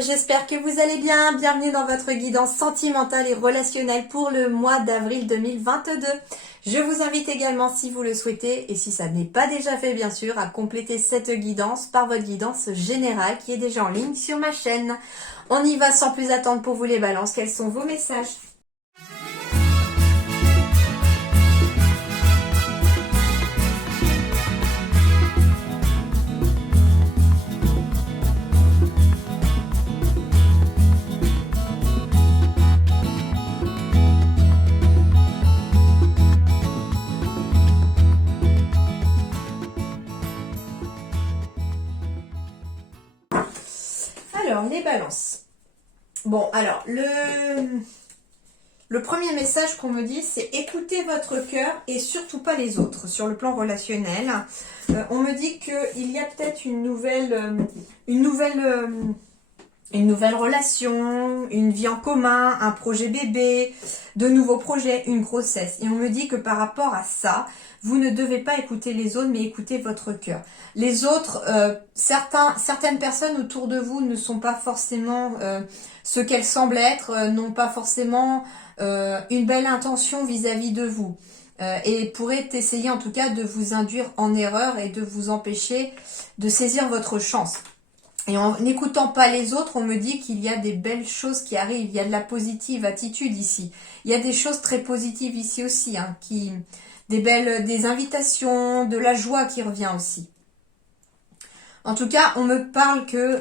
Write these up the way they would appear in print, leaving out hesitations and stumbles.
j'espère que vous allez bien. Bienvenue dans votre guidance sentimentale et relationnelle pour le mois d'avril 2022. Je vous invite également, si vous le souhaitez, et si ça n'est pas déjà fait bien sûr, à compléter cette guidance par votre guidance générale qui est déjà en ligne sur ma chaîne. On y va sans plus attendre pour vous les balances. Quels sont vos messages ? Alors, les balances. Bon, alors, le premier message qu'on me dit, c'est écoutez votre cœur et surtout pas les autres sur le plan relationnel. On me dit qu'il y a peut-être une nouvelle relation, une vie en commun, un projet bébé, de nouveaux projets, une grossesse. Et on me dit que par rapport à ça, vous ne devez pas écouter les autres, mais écoutez votre cœur. Les autres, certaines personnes autour de vous ne sont pas forcément ce qu'elles semblent être, n'ont pas forcément une belle intention vis-à-vis de vous. Et pourraient essayer en tout cas de vous induire en erreur et de vous empêcher de saisir votre chance. Et en n'écoutant pas les autres, on me dit qu'il y a des belles choses qui arrivent. Il y a de la positive attitude ici. Il y a des choses très positives ici aussi, hein, des invitations, de la joie qui revient aussi. En tout cas, on me parle que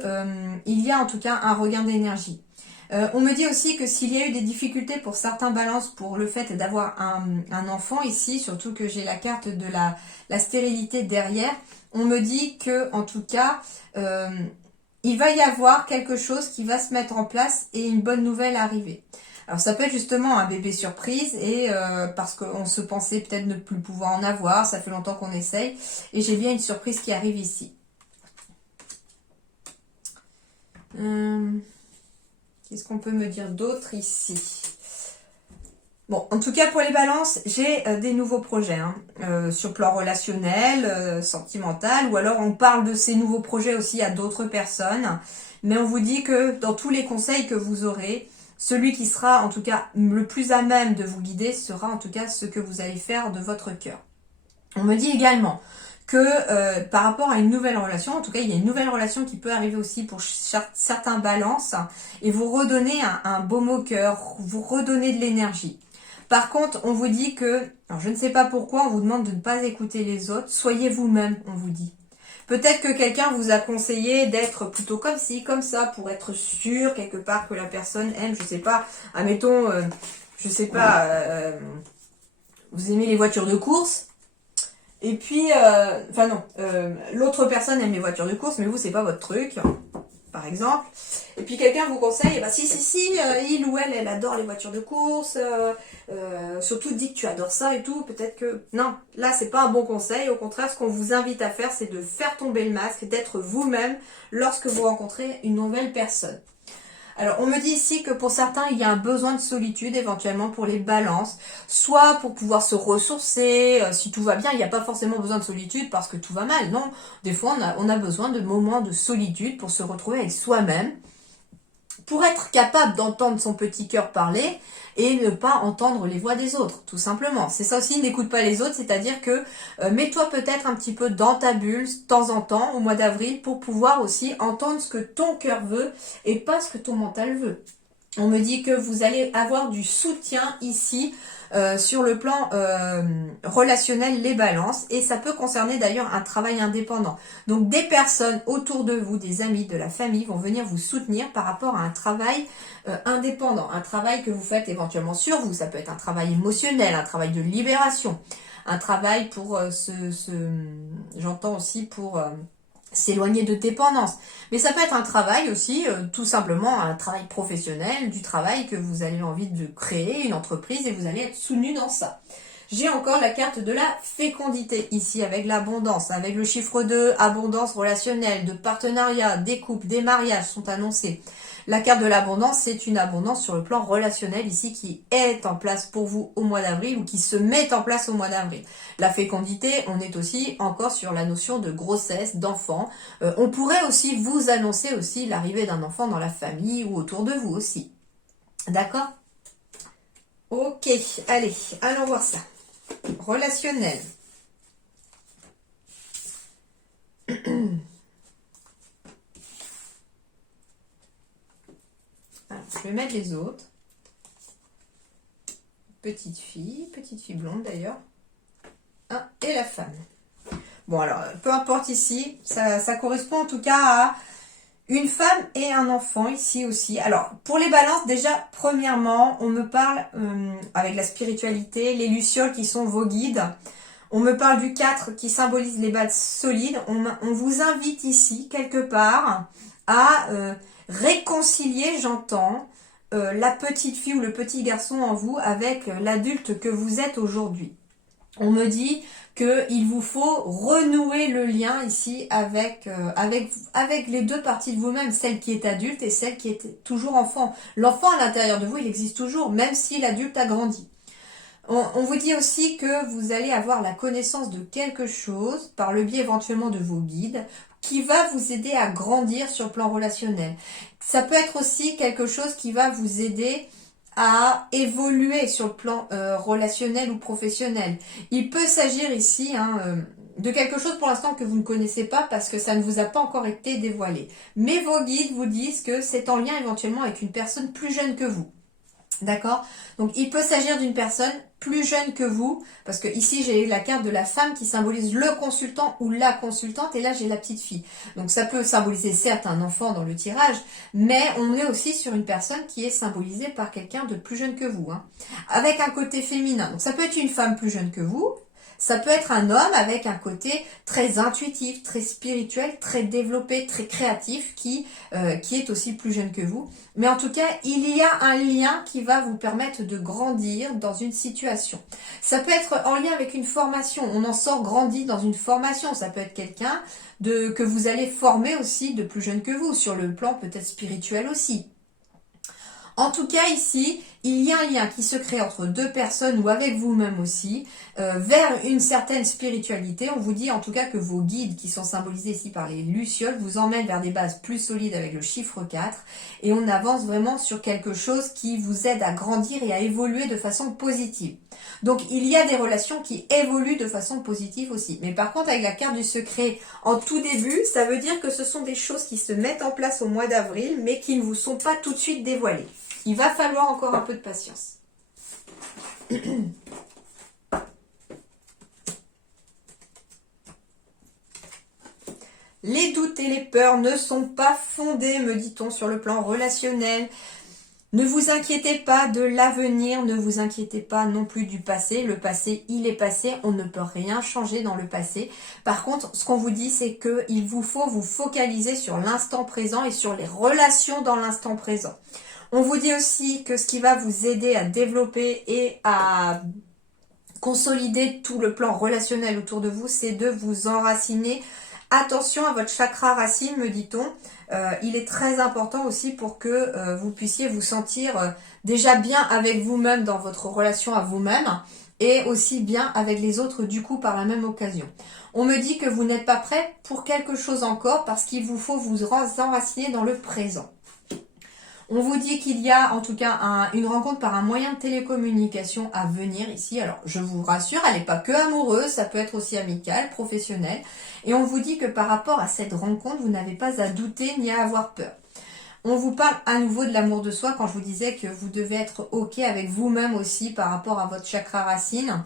il y a en tout cas un regain d'énergie. On me dit aussi que s'il y a eu des difficultés pour certains balances pour le fait d'avoir un enfant ici, surtout que j'ai la carte de la stérilité derrière, on me dit que en tout cas il va y avoir quelque chose qui va se mettre en place et une bonne nouvelle arriver. Alors ça peut être justement un bébé surprise et parce qu'on se pensait peut-être ne plus pouvoir en avoir, ça fait longtemps qu'on essaye et j'ai bien une surprise qui arrive ici. Qu'est-ce qu'on peut me dire d'autre ici ? Bon, en tout cas pour les balances, j'ai des nouveaux projets sur le plan relationnel, sentimental, ou alors on parle de ces nouveaux projets aussi à d'autres personnes. Mais on vous dit que dans tous les conseils que vous aurez, celui qui sera en tout cas le plus à même de vous guider sera en tout cas ce que vous allez faire de votre cœur. On me dit également que par rapport à une nouvelle relation, en tout cas il y a une nouvelle relation qui peut arriver aussi pour certains balances et vous redonner un baume au cœur, vous redonner de l'énergie. Par contre, on vous dit que, alors je ne sais pas pourquoi, on vous demande de ne pas écouter les autres, soyez vous-même, on vous dit. Peut-être que quelqu'un vous a conseillé d'être plutôt comme ci, comme ça, pour être sûr quelque part que la personne aime, je sais pas, admettons, je sais pas, vous aimez les voitures de course, et puis, l'autre personne aime les voitures de course, mais vous, c'est pas votre truc, par exemple. Et puis quelqu'un vous conseille, bah si, il ou elle adore les voitures de course, surtout dit que tu adores ça et tout, peut-être que... Non, là c'est pas un bon conseil, au contraire ce qu'on vous invite à faire c'est de faire tomber le masque, d'être vous-même lorsque vous rencontrez une nouvelle personne. Alors on me dit ici que pour certains il y a un besoin de solitude éventuellement pour les balances, soit pour pouvoir se ressourcer, si tout va bien, il n'y a pas forcément besoin de solitude parce que tout va mal, non. Des fois on a besoin de moments de solitude pour se retrouver avec soi-même, pour être capable d'entendre son petit cœur parler et ne pas entendre les voix des autres, tout simplement. C'est ça aussi, n'écoute pas les autres, c'est-à-dire que mets-toi peut-être un petit peu dans ta bulle de temps en temps, au mois d'avril, pour pouvoir aussi entendre ce que ton cœur veut et pas ce que ton mental veut. On me dit que vous allez avoir du soutien ici sur le plan relationnel, les balances, et ça peut concerner d'ailleurs un travail indépendant. Donc des personnes autour de vous, des amis, de la famille vont venir vous soutenir par rapport à un travail indépendant, un travail que vous faites éventuellement sur vous. Ça peut être un travail émotionnel, un travail de libération, un travail pour j'entends aussi pour s'éloigner de dépendance. Mais ça peut être un travail aussi, tout simplement un travail professionnel, du travail que vous avez envie de créer, une entreprise, et vous allez être soutenu dans ça. J'ai encore la carte de la fécondité ici, avec l'abondance, avec le chiffre 2, abondance relationnelle, de partenariat, des couples, des mariages sont annoncés. La carte de l'abondance, c'est une abondance sur le plan relationnel ici qui est en place pour vous au mois d'avril ou qui se met en place au mois d'avril. La fécondité, on est aussi encore sur la notion de grossesse, d'enfant. On pourrait aussi vous annoncer aussi l'arrivée d'un enfant dans la famille ou autour de vous aussi. D'accord? Ok, allez, allons voir ça. Relationnel. Alors, je vais mettre les autres. Petite fille blonde d'ailleurs. Et la femme. Bon alors, peu importe ici, ça correspond en tout cas à une femme et un enfant ici aussi. Alors, pour les balances, déjà, premièrement, on me parle, avec la spiritualité, les lucioles qui sont vos guides. On me parle du 4 qui symbolise les bases solides. On vous invite ici, quelque part, à réconcilier, j'entends, la petite fille ou le petit garçon en vous avec l'adulte que vous êtes aujourd'hui. On me dit qu'il vous faut renouer le lien ici avec les deux parties de vous-même, celle qui est adulte et celle qui est toujours enfant. L'enfant à l'intérieur de vous, il existe toujours, même si l'adulte a grandi. On vous dit aussi que vous allez avoir la connaissance de quelque chose, par le biais éventuellement de vos guides, qui va vous aider à grandir sur le plan relationnel. Ça peut être aussi quelque chose qui va vous aider à évoluer sur le plan relationnel ou professionnel. Il peut s'agir ici de quelque chose pour l'instant que vous ne connaissez pas parce que ça ne vous a pas encore été dévoilé. Mais vos guides vous disent que c'est en lien éventuellement avec une personne plus jeune que vous. D'accord? Donc il peut s'agir d'une personne plus jeune que vous, parce que ici j'ai la carte de la femme qui symbolise le consultant ou la consultante, et là j'ai la petite fille. Donc ça peut symboliser certes un enfant dans le tirage, mais on est aussi sur une personne qui est symbolisée par quelqu'un de plus jeune que vous, avec un côté féminin. Donc ça peut être une femme plus jeune que vous, ça peut être un homme avec un côté très intuitif, très spirituel, très développé, très créatif, qui est aussi plus jeune que vous. Mais en tout cas, il y a un lien qui va vous permettre de grandir dans une situation. Ça peut être en lien avec une formation. On en sort grandi dans une formation. Ça peut être quelqu'un que vous allez former aussi de plus jeune que vous, sur le plan peut-être spirituel aussi. En tout cas, ici, il y a un lien qui se crée entre deux personnes ou avec vous-même aussi, vers une certaine spiritualité. On vous dit en tout cas que vos guides, qui sont symbolisés ici par les lucioles, vous emmènent vers des bases plus solides avec le chiffre 4. Et on avance vraiment sur quelque chose qui vous aide à grandir et à évoluer de façon positive. Donc, il y a des relations qui évoluent de façon positive aussi. Mais par contre, avec la carte du secret en tout début, ça veut dire que ce sont des choses qui se mettent en place au mois d'avril, mais qui ne vous sont pas tout de suite dévoilées. Il va falloir encore un peu de patience. Les doutes et les peurs ne sont pas fondés, me dit-on, sur le plan relationnel. Ne vous inquiétez pas de l'avenir, ne vous inquiétez pas non plus du passé. Le passé, il est passé, on ne peut rien changer dans le passé. Par contre, ce qu'on vous dit, c'est qu'il vous faut vous focaliser sur l'instant présent et sur les relations dans l'instant présent. On vous dit aussi que ce qui va vous aider à développer et à consolider tout le plan relationnel autour de vous, c'est de vous enraciner. Attention à votre chakra racine, me dit-on. Il est très important aussi pour que vous puissiez vous sentir déjà bien avec vous-même dans votre relation à vous-même et aussi bien avec les autres du coup par la même occasion. On me dit que vous n'êtes pas prêt pour quelque chose encore parce qu'il vous faut vous enraciner dans le présent. On vous dit qu'il y a en tout cas une rencontre par un moyen de télécommunication à venir ici. Alors je vous rassure, elle n'est pas que amoureuse, ça peut être aussi amical, professionnel. Et on vous dit que par rapport à cette rencontre, vous n'avez pas à douter ni à avoir peur. On vous parle à nouveau de l'amour de soi quand je vous disais que vous devez être OK avec vous-même aussi par rapport à votre chakra racine.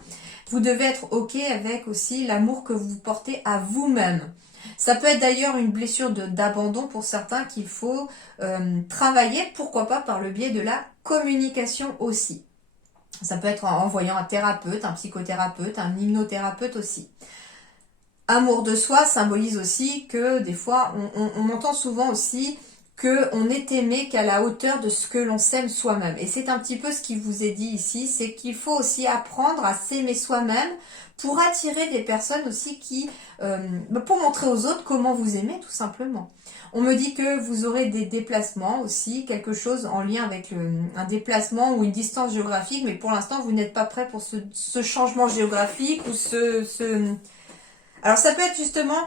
Vous devez être OK avec aussi l'amour que vous portez à vous-même. Ça peut être d'ailleurs une blessure d'abandon pour certains qu'il faut travailler, pourquoi pas par le biais de la communication aussi. Ça peut être en voyant un thérapeute, un psychothérapeute, un hypnothérapeute aussi. Amour de soi symbolise aussi que des fois, on entend souvent aussi qu'on n'est aimé qu'à la hauteur de ce que l'on s'aime soi-même. Et c'est un petit peu ce qui vous est dit ici, c'est qu'il faut aussi apprendre à s'aimer soi-même pour attirer des personnes aussi qui, pour montrer aux autres comment vous aimez tout simplement. On me dit que vous aurez des déplacements aussi, quelque chose en lien avec un déplacement ou une distance géographique, mais pour l'instant vous n'êtes pas prêt pour ce changement géographique ou Alors ça peut être justement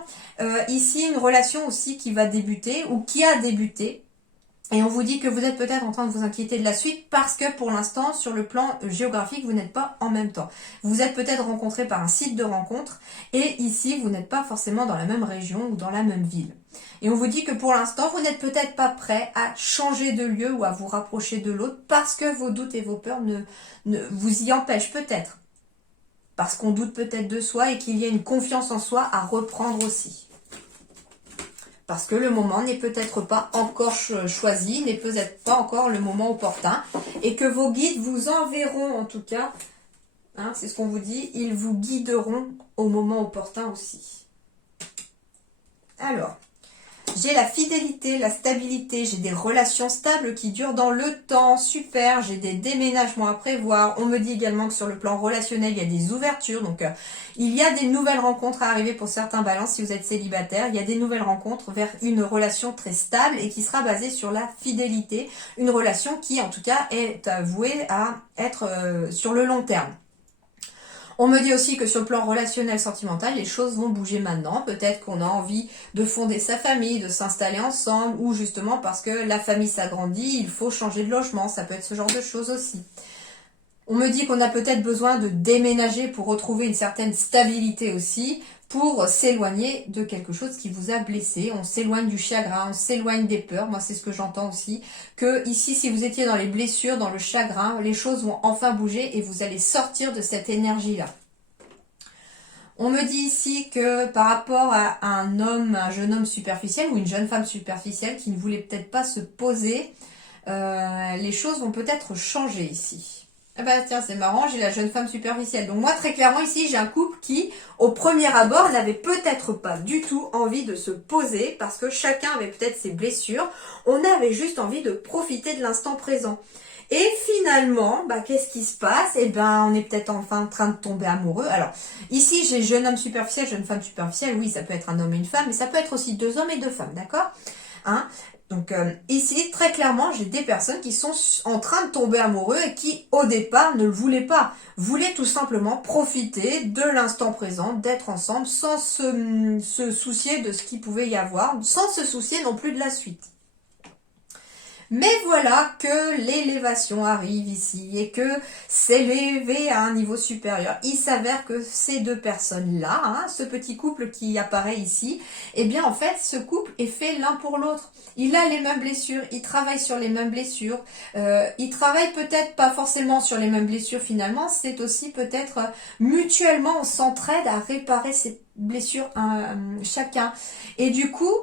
ici une relation aussi qui va débuter ou qui a débuté. Et on vous dit que vous êtes peut-être en train de vous inquiéter de la suite parce que pour l'instant, sur le plan géographique, vous n'êtes pas en même temps. Vous êtes peut-être rencontré par un site de rencontre et ici, vous n'êtes pas forcément dans la même région ou dans la même ville. Et on vous dit que pour l'instant, vous n'êtes peut-être pas prêt à changer de lieu ou à vous rapprocher de l'autre parce que vos doutes et vos peurs ne vous y empêchent peut-être. Parce qu'on doute peut-être de soi et qu'il y a une confiance en soi à reprendre aussi. Parce que le moment n'est peut-être pas encore choisi, n'est peut-être pas encore le moment opportun, et que vos guides vous enverront en tout cas, hein, c'est ce qu'on vous dit, ils vous guideront au moment opportun aussi. Alors, j'ai la fidélité, la stabilité, j'ai des relations stables qui durent dans le temps, super, j'ai des déménagements à prévoir. On me dit également que sur le plan relationnel, il y a des ouvertures, donc il y a des nouvelles rencontres à arriver pour certains balances si vous êtes célibataire. Il y a des nouvelles rencontres vers une relation très stable et qui sera basée sur la fidélité, une relation qui en tout cas est vouée à être sur le long terme. On me dit aussi que sur le plan relationnel sentimental, les choses vont bouger maintenant. Peut-être qu'on a envie de fonder sa famille, de s'installer ensemble, ou justement parce que la famille s'agrandit, il faut changer de logement. Ça peut être ce genre de choses aussi. On me dit qu'on a peut-être besoin de déménager pour retrouver une certaine stabilité aussi, pour s'éloigner de quelque chose qui vous a blessé. On s'éloigne du chagrin, on s'éloigne des peurs. Moi, c'est ce que j'entends aussi. Que ici, si vous étiez dans les blessures, dans le chagrin, les choses vont enfin bouger et vous allez sortir de cette énergie-là. On me dit ici que par rapport à un homme, un jeune homme superficiel ou une jeune femme superficielle qui ne voulait peut-être pas se poser, les choses vont peut-être changer ici. Ah bah tiens, c'est marrant, j'ai la jeune femme superficielle. Donc moi, très clairement, ici, j'ai un couple qui, au premier abord, n'avait peut-être pas du tout envie de se poser parce que chacun avait peut-être ses blessures. On avait juste envie de profiter de l'instant présent. Et finalement, bah, qu'est-ce qui se passe? Eh ben, on est peut-être enfin en train de tomber amoureux. Alors, ici, j'ai jeune homme superficiel, jeune femme superficielle. Oui, ça peut être un homme et une femme, mais ça peut être aussi deux hommes et deux femmes, d'accord? Hein? Donc ici, très clairement, j'ai des personnes qui sont en train de tomber amoureux et qui, au départ, ne le voulaient pas. Voulaient tout simplement profiter de l'instant présent, d'être ensemble, sans se soucier de ce qu'il pouvait y avoir, sans se soucier non plus de la suite. Mais voilà que l'élévation arrive ici et que s'élever à un niveau supérieur. Il s'avère que ces deux personnes-là, hein, ce petit couple qui apparaît ici, eh bien en fait ce couple est fait l'un pour l'autre. Il a les mêmes blessures, il travaille sur les mêmes blessures, il travaille peut-être pas forcément sur les mêmes blessures finalement, c'est aussi peut-être mutuellement on s'entraide à réparer ces blessures chacun. Et du coup,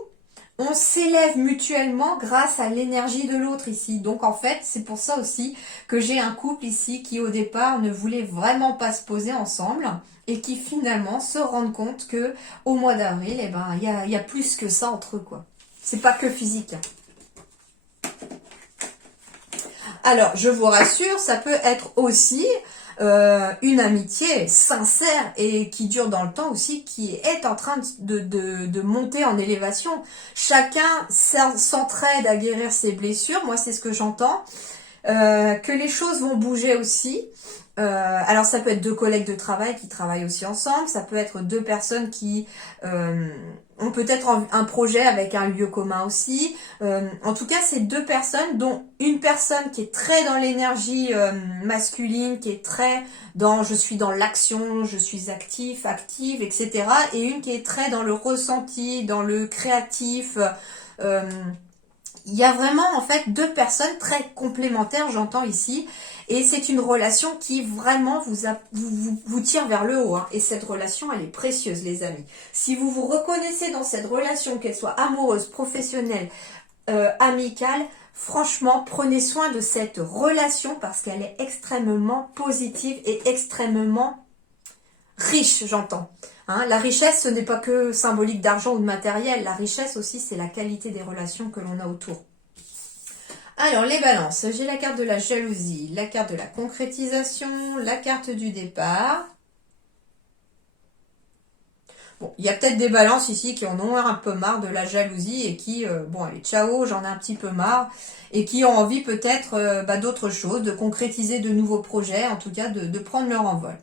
on s'élève mutuellement grâce à l'énergie de l'autre ici. Donc en fait, c'est pour ça aussi que j'ai un couple ici qui au départ ne voulait vraiment pas se poser ensemble et qui finalement se rendent compte que au mois d'avril, eh ben, il y a plus que ça entre eux, quoi. C'est pas que physique. Alors, je vous rassure, ça peut être aussi une amitié sincère et qui dure dans le temps aussi, qui est en train de monter en élévation. Chacun s'entraide à guérir ses blessures, moi c'est ce que j'entends. Que les choses vont bouger aussi. Alors ça peut être deux collègues de travail qui travaillent aussi ensemble, ça peut être deux personnes qui ont peut-être un projet avec un lieu commun aussi. En tout cas, c'est deux personnes dont une personne qui est très dans l'énergie masculine, qui est très dans je suis dans l'action, je suis active, etc. Et une qui est très dans le ressenti, dans le créatif. Il y a vraiment en fait deux personnes très complémentaires, j'entends ici, et c'est une relation qui vraiment vous tire vers le haut, hein. Et cette relation, elle est précieuse, les amis. Si vous vous reconnaissez dans cette relation, qu'elle soit amoureuse, professionnelle, amicale, franchement, prenez soin de cette relation parce qu'elle est extrêmement positive et extrêmement riche, j'entends. Hein, la richesse, ce n'est pas que symbolique d'argent ou de matériel. La richesse aussi, c'est la qualité des relations que l'on a autour. Alors, les balances, j'ai la carte de la jalousie, la carte de la concrétisation, la carte du départ. Bon, il y a peut-être des balances ici qui en ont un peu marre de la jalousie et qui, bon, allez, ciao, j'en ai un petit peu marre, et qui ont envie peut-être d'autres choses, de concrétiser de nouveaux projets, en tout cas de prendre leur envol.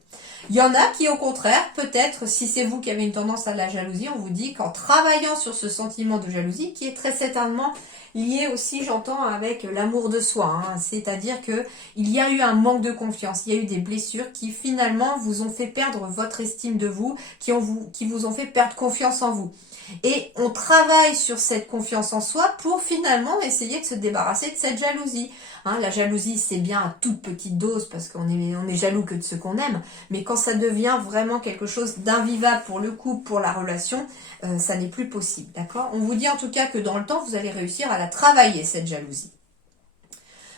Il y en a qui, au contraire, peut-être, si c'est vous qui avez une tendance à la jalousie, on vous dit qu'en travaillant sur ce sentiment de jalousie, qui est très certainement lié aussi, j'entends, avec l'amour de soi, hein, c'est-à-dire que il y a eu un manque de confiance, il y a eu des blessures qui finalement vous ont fait perdre votre estime de vous, qui vous ont fait perdre confiance en vous. Et on travaille sur cette confiance en soi pour finalement essayer de se débarrasser de cette jalousie. Hein, la jalousie, c'est bien à toute petite dose parce qu'on est jaloux que de ce qu'on aime. Mais quand ça devient vraiment quelque chose d'invivable pour le couple, pour la relation, ça n'est plus possible. D'accord ? On vous dit en tout cas que dans le temps, vous allez réussir à la travailler, cette jalousie.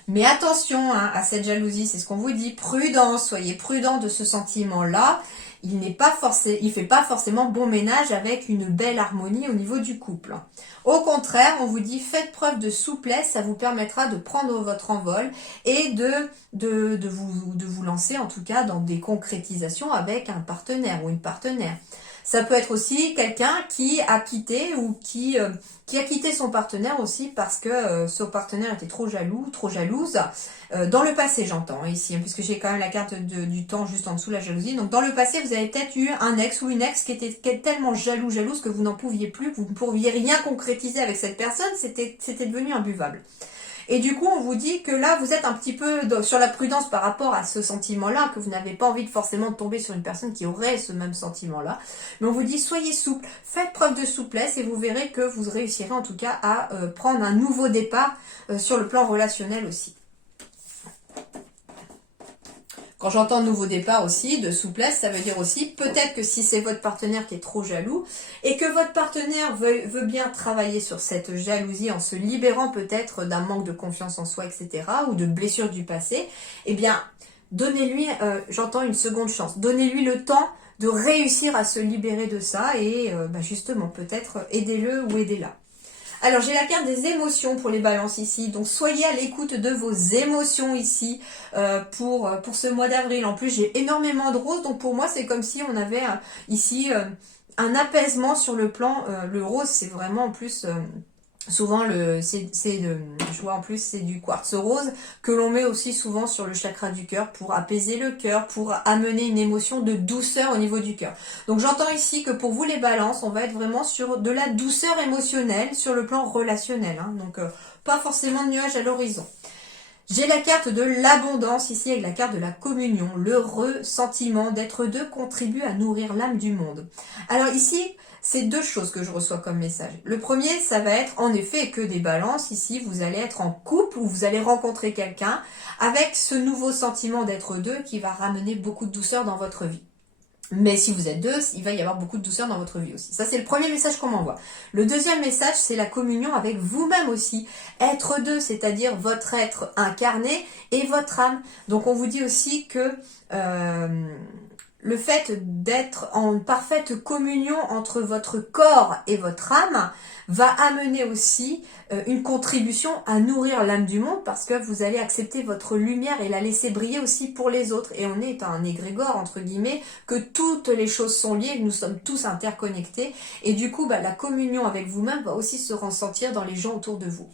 Mais attention hein, à cette jalousie, c'est ce qu'on vous dit. Prudence, soyez prudent de ce sentiment-là. Il fait pas forcément bon ménage avec une belle harmonie au niveau du couple. Au contraire, on vous dit faites preuve de souplesse, ça vous permettra de prendre votre envol et de vous lancer en tout cas dans des concrétisations avec un partenaire ou une partenaire. Ça peut être aussi quelqu'un qui a quitté ou qui a quitté son partenaire aussi parce que son partenaire était trop jaloux, trop jalouse. Dans le passé, j'entends ici, hein, puisque j'ai quand même la carte du temps juste en dessous, la jalousie. Donc dans le passé, vous avez peut-être eu un ex ou une ex qui était tellement jalouse que vous n'en pouviez plus, que vous ne pourriez rien concrétiser avec cette personne, c'était devenu imbuvable. Et du coup, on vous dit que là, vous êtes un petit peu sur la prudence par rapport à ce sentiment-là, que vous n'avez pas envie forcément de tomber sur une personne qui aurait ce même sentiment-là. Mais on vous dit, soyez souple, faites preuve de souplesse et vous verrez que vous réussirez en tout cas à prendre un nouveau départ sur le plan relationnel aussi. Quand j'entends nouveau départ aussi, de souplesse, ça veut dire aussi peut-être que si c'est votre partenaire qui est trop jaloux et que votre partenaire veut bien travailler sur cette jalousie en se libérant peut-être d'un manque de confiance en soi, etc. ou de blessures du passé, eh bien, donnez-lui, j'entends une seconde chance, donnez-lui le temps de réussir à se libérer de ça et justement peut-être aidez-le ou aidez-la. Alors, j'ai la carte des émotions pour les balances ici. Donc, soyez à l'écoute de vos émotions ici pour ce mois d'avril. En plus, j'ai énormément de roses. Donc, pour moi, c'est comme si on avait ici un apaisement sur le plan. Le rose, c'est vraiment en plus... souvent, je vois en plus, c'est du quartz rose que l'on met aussi souvent sur le chakra du cœur pour apaiser le cœur, pour amener une émotion de douceur au niveau du cœur. Donc j'entends ici que pour vous les balances, on va être vraiment sur de la douceur émotionnelle sur le plan relationnel. Hein. Donc pas forcément de nuages à l'horizon. J'ai la carte de l'abondance ici avec la carte de la communion. L'heureux sentiment d'être deux contribue à nourrir l'âme du monde. Alors ici... c'est deux choses que je reçois comme message. Le premier, ça va être en effet que des balances. Ici, vous allez être en couple ou vous allez rencontrer quelqu'un avec ce nouveau sentiment d'être deux qui va ramener beaucoup de douceur dans votre vie. Mais si vous êtes deux, il va y avoir beaucoup de douceur dans votre vie aussi. Ça, c'est le premier message qu'on m'envoie. Le deuxième message, c'est la communion avec vous-même aussi. Être deux, c'est-à-dire votre être incarné et votre âme. Donc, on vous dit aussi que... le fait d'être en parfaite communion entre votre corps et votre âme va amener aussi une contribution à nourrir l'âme du monde parce que vous allez accepter votre lumière et la laisser briller aussi pour les autres. Et on est un égrégore, entre guillemets, que toutes les choses sont liées, que nous sommes tous interconnectés. Et du coup, la communion avec vous-même va aussi se ressentir dans les gens autour de vous.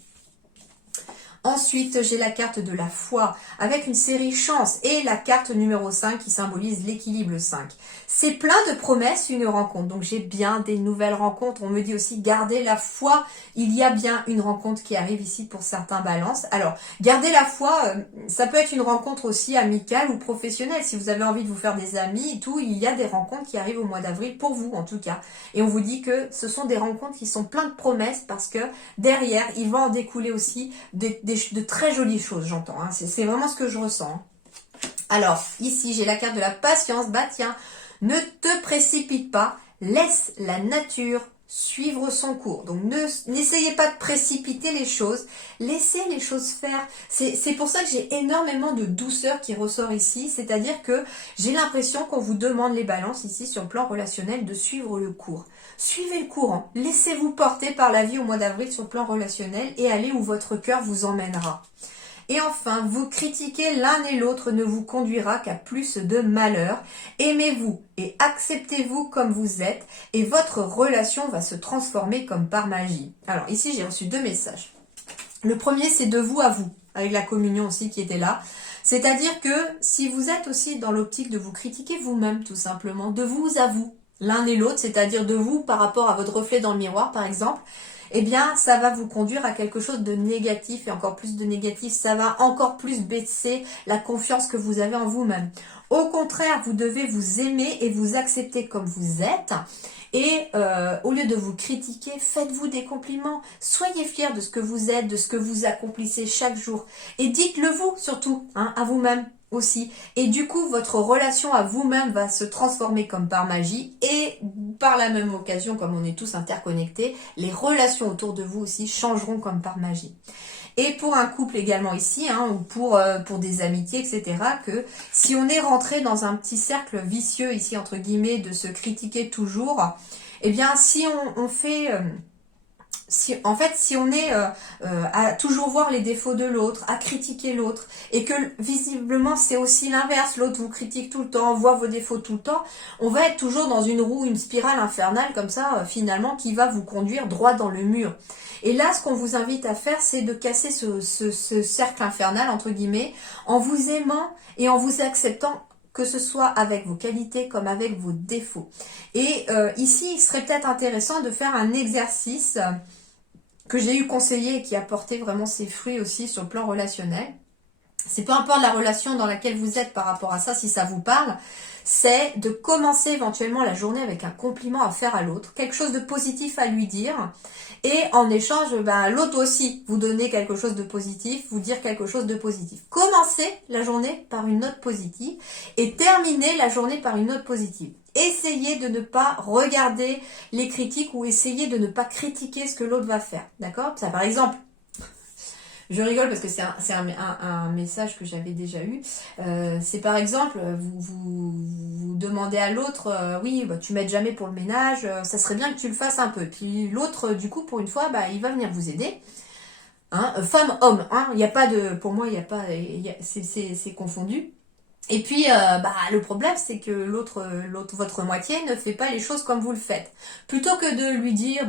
Ensuite, j'ai la carte de la foi avec une série chance et la carte numéro 5 qui symbolise l'équilibre 5. C'est plein de promesses, une rencontre. Donc, j'ai bien des nouvelles rencontres. On me dit aussi, gardez la foi. Il y a bien une rencontre qui arrive ici pour certains balances. Alors, gardez la foi, ça peut être une rencontre aussi amicale ou professionnelle. Si vous avez envie de vous faire des amis et tout, il y a des rencontres qui arrivent au mois d'avril pour vous, en tout cas. Et on vous dit que ce sont des rencontres qui sont pleines de promesses parce que derrière, il va en découler aussi de très jolies choses, j'entends. Hein. C'est vraiment ce que je ressens. Alors, ici, j'ai la carte de la patience. Bah tiens, ne te précipite pas. Laisse la nature suivre son cours. Donc n'essayez pas de précipiter les choses, laissez les choses faire. C'est pour ça que j'ai énormément de douceur qui ressort ici, c'est-à-dire que j'ai l'impression qu'on vous demande les balances ici sur le plan relationnel de suivre le cours. Suivez le courant, laissez-vous porter par la vie au mois d'avril sur le plan relationnel et allez où votre cœur vous emmènera. Et enfin, vous critiquer l'un et l'autre ne vous conduira qu'à plus de malheur. Aimez-vous et acceptez-vous comme vous êtes et votre relation va se transformer comme par magie. Alors ici, j'ai reçu 2 messages. Le premier, c'est de vous à vous, avec la communion aussi qui était là. C'est-à-dire que si vous êtes aussi dans l'optique de vous critiquer vous-même, tout simplement, de vous à vous, l'un et l'autre, c'est-à-dire de vous par rapport à votre reflet dans le miroir, par exemple, eh bien, ça va vous conduire à quelque chose de négatif et encore plus de négatif. Ça va encore plus baisser la confiance que vous avez en vous-même. Au contraire, vous devez vous aimer et vous accepter comme vous êtes. Et au lieu de vous critiquer, faites-vous des compliments. Soyez fiers de ce que vous êtes, de ce que vous accomplissez chaque jour. Et dites-le vous surtout, hein, à vous-même aussi. Et du coup, votre relation à vous-même va se transformer comme par magie. Et par la même occasion, comme on est tous interconnectés, les relations autour de vous aussi changeront comme par magie. Et pour un couple également ici, hein, ou pour des amitiés, etc., que si on est rentré dans un petit cercle vicieux ici, entre guillemets, de se critiquer toujours, eh bien, si on fait... si on est à toujours voir les défauts de l'autre, à critiquer l'autre, et que visiblement c'est aussi l'inverse, l'autre vous critique tout le temps, voit vos défauts tout le temps, on va être toujours dans une roue, une spirale infernale comme ça, finalement, qui va vous conduire droit dans le mur. Et là, ce qu'on vous invite à faire, c'est de casser ce cercle infernal, entre guillemets, en vous aimant et en vous acceptant, que ce soit avec vos qualités comme avec vos défauts. Et ici, il serait peut-être intéressant de faire un exercice que j'ai eu conseillé et qui a porté vraiment ses fruits aussi sur le plan relationnel. C'est peu importe la relation dans laquelle vous êtes par rapport à ça, si ça vous parle, c'est de commencer éventuellement la journée avec un compliment à faire à l'autre, quelque chose de positif à lui dire, et en échange, l'autre aussi vous donner quelque chose de positif, vous dire quelque chose de positif. Commencez la journée par une note positive et terminez la journée par une note positive. Essayez de ne pas regarder les critiques ou essayez de ne pas critiquer ce que l'autre va faire, d'accord? Ça, par exemple, je rigole parce que c'est un message que j'avais déjà eu. C'est par exemple, vous demandez à l'autre, oui, tu m'aides jamais pour le ménage, ça serait bien que tu le fasses un peu. Puis l'autre, du coup, pour une fois, il va venir vous aider. Hein, femme, homme, hein, il n'y a pas de, pour moi, il n'y a pas, c'est confondu. Et puis, le problème, c'est que l'autre, votre moitié ne fait pas les choses comme vous le faites. Plutôt que de lui dire,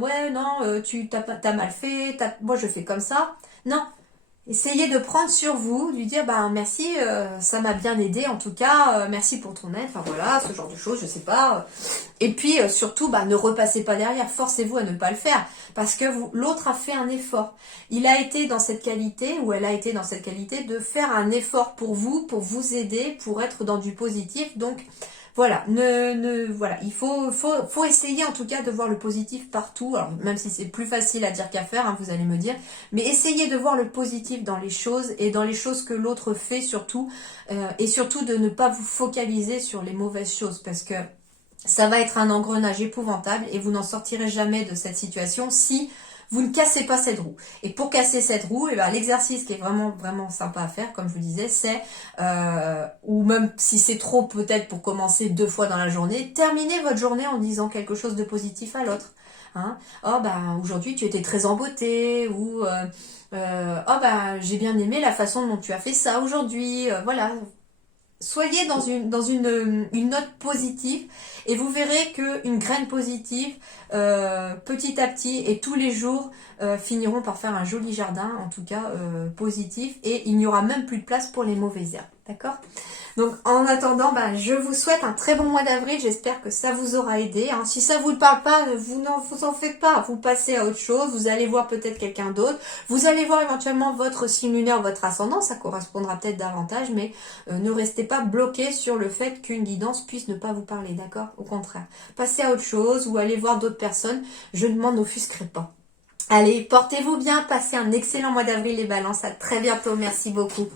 ouais, non, t'as mal fait, moi je fais comme ça. Non. Essayez de prendre sur vous, lui dire, merci, ça m'a bien aidé en tout cas, merci pour ton aide, enfin voilà, ce genre de choses, je sais pas. Et puis surtout, ne repassez pas derrière, forcez-vous à ne pas le faire, parce que l'autre a fait un effort. Il a été dans cette qualité, ou elle a été dans cette qualité, de faire un effort pour vous aider, pour être dans du positif, donc... Voilà, voilà, il faut essayer en tout cas de voir le positif partout, alors même si c'est plus facile à dire qu'à faire, hein, vous allez me dire, mais essayez de voir le positif dans les choses et dans les choses que l'autre fait surtout, et surtout de ne pas vous focaliser sur les mauvaises choses, parce que ça va être un engrenage épouvantable et vous n'en sortirez jamais de cette situation si vous ne cassez pas cette roue. Et pour casser cette roue, l'exercice qui est vraiment, vraiment sympa à faire, comme je vous disais, c'est, ou même si c'est trop peut-être pour commencer 2 fois dans la journée, terminez votre journée en disant quelque chose de positif à l'autre. Hein, aujourd'hui tu étais très en beauté, ou j'ai bien aimé la façon dont tu as fait ça aujourd'hui, voilà. Soyez dans une note positive et vous verrez qu'une graine positive, petit à petit et tous les jours, finiront par faire un joli jardin, en tout cas positif, et il n'y aura même plus de place pour les mauvaises herbes, d'accord? Donc en attendant, je vous souhaite un très bon mois d'avril, j'espère que ça vous aura aidé. Hein. Si ça vous ne parle pas, vous en faites pas, vous passez à autre chose, vous allez voir peut-être quelqu'un d'autre, vous allez voir éventuellement votre signe lunaire, votre ascendant, ça correspondra peut-être davantage, mais ne restez pas bloqué sur le fait qu'une guidance puisse ne pas vous parler, d'accord? Au contraire, passez à autre chose ou allez voir d'autres personnes, je ne m'en offusquerai pas. Allez, portez-vous bien, passez un excellent mois d'avril les balances, à très bientôt, merci beaucoup.